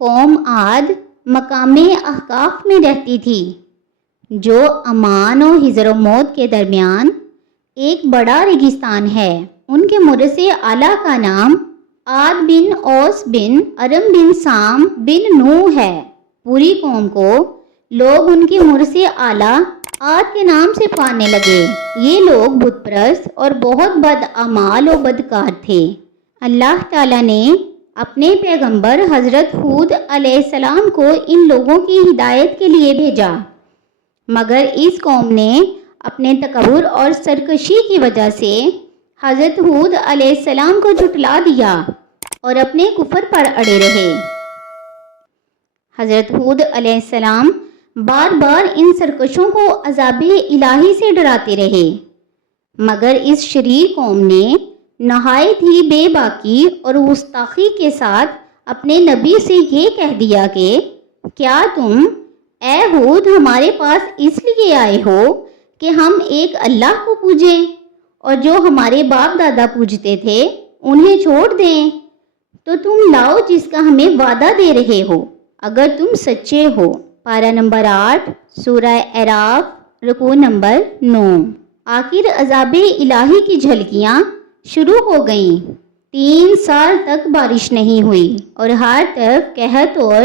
قوم عاد مقام احقاف میں رہتی تھی جو عمان و حضر موت کے درمیان ایک بڑا ریگستان ہے۔ ان کے مرث اعلیٰ کا نام عاد بن اوس بن ارم بن سام بن نوح ہے۔ پوری قوم کو لوگ ان کے مرث اعلیٰ عاد کے نام سے پکارنے لگے۔ یہ لوگ بت پرست اور بہت بد اعمال و بدکار تھے۔ اللہ تعالیٰ نے اپنے پیغمبر حضرت ہود علیہ السلام کو ان لوگوں کی ہدایت کے لیے بھیجا، مگر اس قوم نے اپنے تکبر اور سرکشی کی وجہ سے حضرت ہود علیہ السلام کو جھٹلا دیا اور اپنے کفر پر اڑے رہے۔ حضرت ہود علیہ السلام بار بار ان سرکشوں کو عذاب الہی سے ڈراتے رہے، مگر اس شریر قوم نے نہایت ہی بے باکی اور گستاخی کے ساتھ اپنے نبی سے یہ کہہ دیا کہ کیا تم اے ہود ہمارے پاس اس لیے آئے ہو کہ ہم ایک اللہ کو پوجیں اور جو ہمارے باپ دادا پوجتے تھے انہیں چھوڑ دیں؟ تو تم لاؤ جس کا ہمیں وعدہ دے رہے ہو اگر تم سچے ہو۔ پارہ نمبر 8 سورہ اعراف رکوع نمبر 9۔ آخر عذاب الہی کی جھلکیاں شروع ہو گئیں۔ 3 سال تک بارش نہیں ہوئی اور ہر طرف قحط اور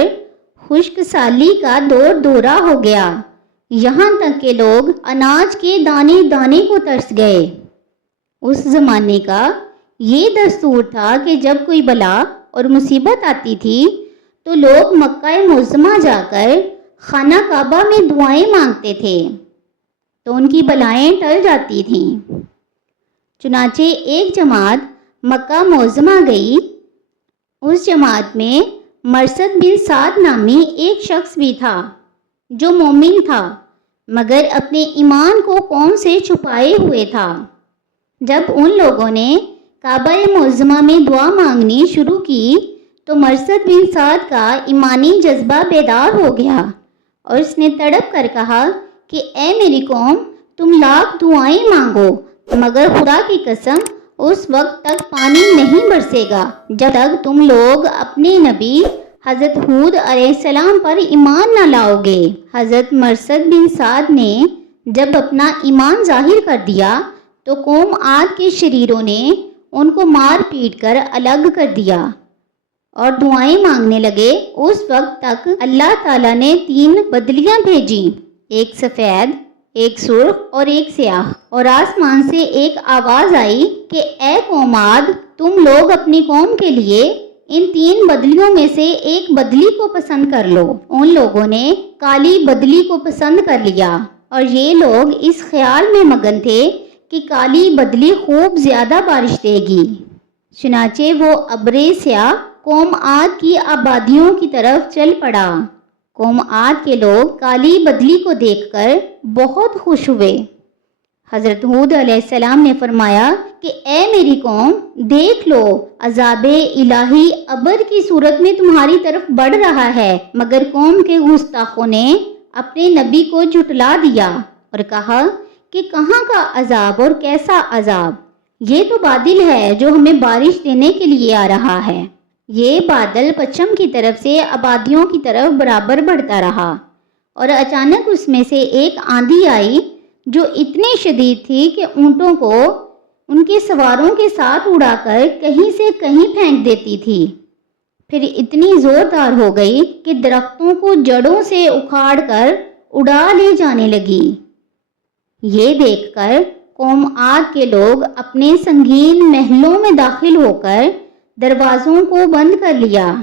خشک سالی کا دور دورہ ہو گیا، یہاں تک کہ لوگ اناج کے دانے دانے کو ترس گئے۔ اس زمانے کا یہ دستور تھا کہ جب کوئی بلا اور مصیبت آتی تھی تو لوگ مکہ معظمہ جا کر خانہ کعبہ میں دعائیں مانگتے تھے تو ان کی بلائیں ٹل جاتی تھیں۔ چنانچہ ایک جماعت مکہ معظمہ گئی۔ اس جماعت میں مرثد بن سعد نامی ایک شخص بھی تھا جو مومن تھا، مگر اپنے ایمان کو قوم سے چھپائے ہوئے تھا۔ جب ان لوگوں نے کعبہ معظمہ میں دعا مانگنی شروع کی تو مرثد بن سعد کا ایمانی جذبہ بیدار ہو گیا اور اس نے تڑپ کر کہا کہ اے میری قوم، تم لاکھ دعائیں مانگو مگر خدا کی قسم اس وقت تک پانی نہیں برسے گا جب تک تم لوگ اپنے نبی حضرت ہود علیہ السلام پر ایمان نہ لاؤ گے۔ حضرت مرثد بن سعد نے جب اپنا ایمان ظاہر کر دیا تو قوم عاد کے شریروں نے ان کو مار پیٹ کر الگ کر دیا اور دعائیں مانگنے لگے۔ اس وقت تک اللہ تعالیٰ نے 3 بدلیاں بھیجیں، ایک سفید، ایک سرخ اور ایک سیاہ، اور آسمان سے ایک آواز آئی کہ اے قوم عاد، تم لوگ اپنی قوم کے لیے ان 3 بدلیوں میں سے ایک بدلی کو پسند کر لو۔ ان لوگوں نے کالی بدلی کو پسند کر لیا اور یہ لوگ اس خیال میں مگن تھے کہ کالی بدلی خوب زیادہ بارش دے گی۔ چنانچہ وہ ابر سیاہ قوم عاد کی آبادیوں کی طرف چل پڑا۔ قوم عاد کے لوگ کالی بدلی کو دیکھ کر بہت خوش ہوئے۔ حضرت ہود علیہ السلام نے فرمایا کہ اے میری قوم، دیکھ لو عذاب الہی ابر کی صورت میں تمہاری طرف بڑھ رہا ہے، مگر قوم کے گستاخوں نے اپنے نبی کو جھٹلا دیا اور کہا کہ کہاں کا عذاب اور کیسا عذاب؟ یہ تو بادل ہے جو ہمیں بارش دینے کے لیے آ رہا ہے۔ یہ بادل پچھم کی طرف سے آبادیوں کی طرف برابر بڑھتا رہا اور اچانک اس میں سے ایک آندھی آئی جو اتنی شدید تھی کہ اونٹوں کو ان کے سواروں کے ساتھ اڑا کر کہیں سے کہیں پھینک دیتی تھی، پھر اتنی زوردار ہو گئی کہ درختوں کو جڑوں سے اکھاڑ کر اڑا لے جانے لگی۔ یہ دیکھ کر قوم عاد کے لوگ اپنے سنگین محلوں میں داخل ہو کر دروازوں کو بند کر لیا،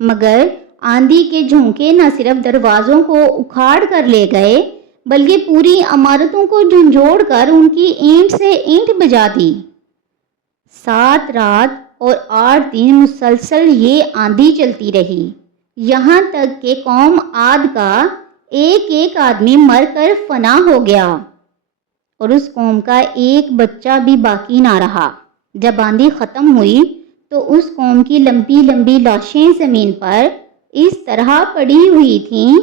مگر آندھی کے جھونکے نہ صرف دروازوں کو اکھاڑ کر لے گئے بلکہ پوری عمارتوں کو جھنجھوڑ کر ان کی اینٹ سے اینٹ بجا دی۔ 7 رات اور 8 دن مسلسل یہ آندھی چلتی رہی، یہاں تک کہ قوم عاد کا ایک ایک آدمی مر کر فنا ہو گیا اور اس قوم کا ایک بچہ بھی باقی نہ رہا۔ جب آندھی ختم ہوئی تو اس قوم کی لمبی لمبی لاشیں زمین پر اس طرح پڑی ہوئی تھیں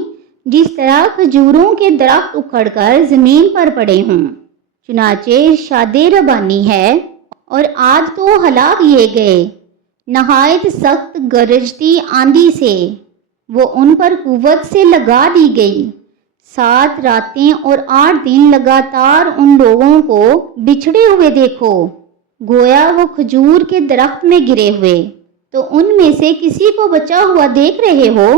جس طرح کھجوروں کے درخت اکھڑ کر زمین پر پڑے ہوں۔ چنانچہ ارشاد ربانی ہے، اور عاد تو ہلاک کیے گئے نہایت سخت گرجتی آندھی سے، وہ ان پر قوت سے لگا دی گئی۔ 7 راتیں اور 8 دن لگاتار ان لوگوں کو بچھڑے ہوئے دیکھو، گویا وہ کھجور کے درخت میں گرے ہوئے، تو ان میں سے کسی کو بچا ہوا دیکھ رہے ہو؟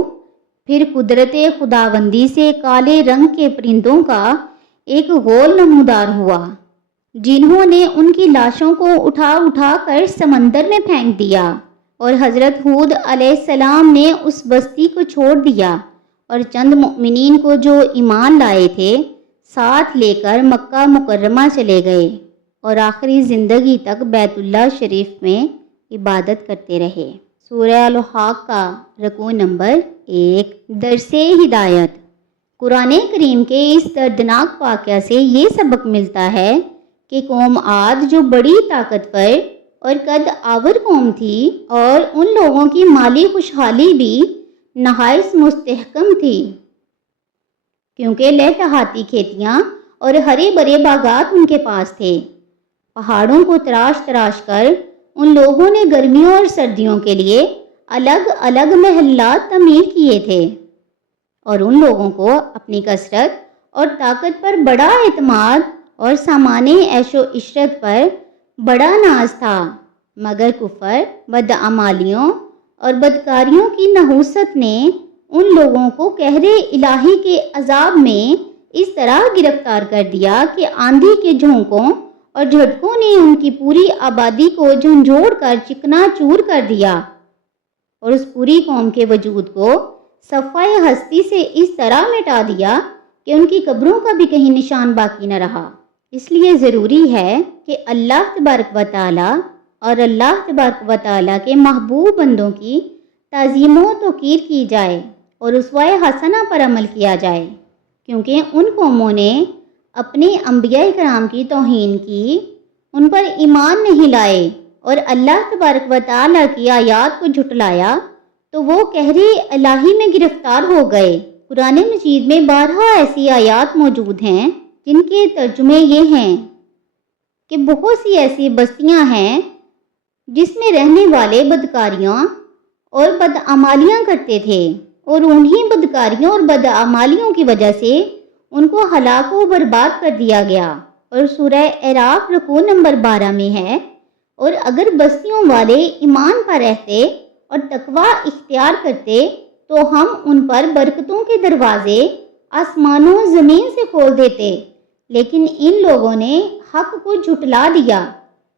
پھر قدرت خداوندی سے کالے رنگ کے پرندوں کا ایک غول نمودار ہوا، جنہوں نے ان کی لاشوں کو اٹھا اٹھا کر سمندر میں پھینک دیا، اور حضرت ہود علیہ السلام نے اس بستی کو چھوڑ دیا اور چند مؤمنین کو جو ایمان لائے تھے ساتھ لے کر مکہ مکرمہ چلے گئے اور آخری زندگی تک بیت اللہ شریف میں عبادت کرتے رہے۔ سورہ الحاقہ رکوع نمبر 1۔ درس ہدایت۔ قرآن کریم کے اس دردناک واقعہ سے یہ سبق ملتا ہے کہ قوم عاد جو بڑی طاقتور اور قد آور قوم تھی، اور ان لوگوں کی مالی خوشحالی بھی نہایت مستحکم تھی، کیونکہ لہلہاتی کھیتیاں اور ہرے بھرے باغات ان کے پاس تھے۔ پہاڑوں کو تراش تراش کر ان لوگوں نے گرمیوں اور سردیوں کے لیے الگ الگ محلات تعمیر کیے تھے، اور ان لوگوں کو اپنی کثرت اور طاقت پر بڑا اعتماد اور سامان عیش و عشرت پر بڑا ناز تھا، مگر کفر، بدعمالیوں اور بدکاریوں کی نحوست نے ان لوگوں کو قہر الہی کے عذاب میں اس طرح گرفتار کر دیا کہ آندھی کے جھونکوں اور جھٹکوں نے ان کی پوری آبادی کو جھنجھوڑ کر چکنا چور کر دیا، اور اس پوری قوم کے وجود کو صفحہ ہستی سے اس طرح مٹا دیا کہ ان کی قبروں کا بھی کہیں نشان باقی نہ رہا۔ اس لیے ضروری ہے کہ اللہ تبارک و تعالی اور اللہ تبارک و تعالی کے محبوب بندوں کی تعظیم و توقیر کی جائے اور اسوہ حسنہ پر عمل کیا جائے، کیونکہ ان قوموں نے اپنے انبیاء کرام کی توہین کی، ان پر ایمان نہیں لائے اور اللہ تبارک و تعالی کی آیات کو جھٹلایا، تو وہ قہر الہی میں گرفتار ہو گئے۔ قرآن مجید میں بارہا ایسی آیات موجود ہیں جن کے ترجمے یہ ہیں کہ بہت سی ایسی بستیاں ہیں جس میں رہنے والے بدکاریاں اور بدعمالیاں کرتے تھے، اور انہی بدکاریوں اور بدعمالیوں کی وجہ سے ان کو ہلاک و برباد کر دیا گیا۔ اور سورہ اعراف رکوع نمبر 12 میں ہے، اور اگر بستیوں والے ایمان پر رہتے اور تقوی اختیار کرتے تو ہم ان پر برکتوں کے دروازے آسمانوں و زمین سے کھول دیتے، لیکن ان لوگوں نے حق کو جھٹلا دیا،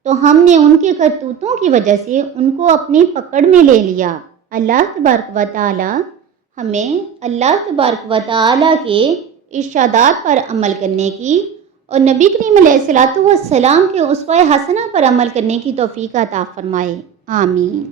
تو ہم نے ان کے کرتوتوں کی وجہ سے ان کو اپنی پکڑ میں لے لیا۔ اللہ تبارک و تعالی ہمیں اللہ تبارک و تعالی کے ارشادات پر عمل کرنے کی اور نبی کریم علیہ السلام کے اسوہ حسنہ پر عمل کرنے کی توفیق عطا فرمائے۔ آمین۔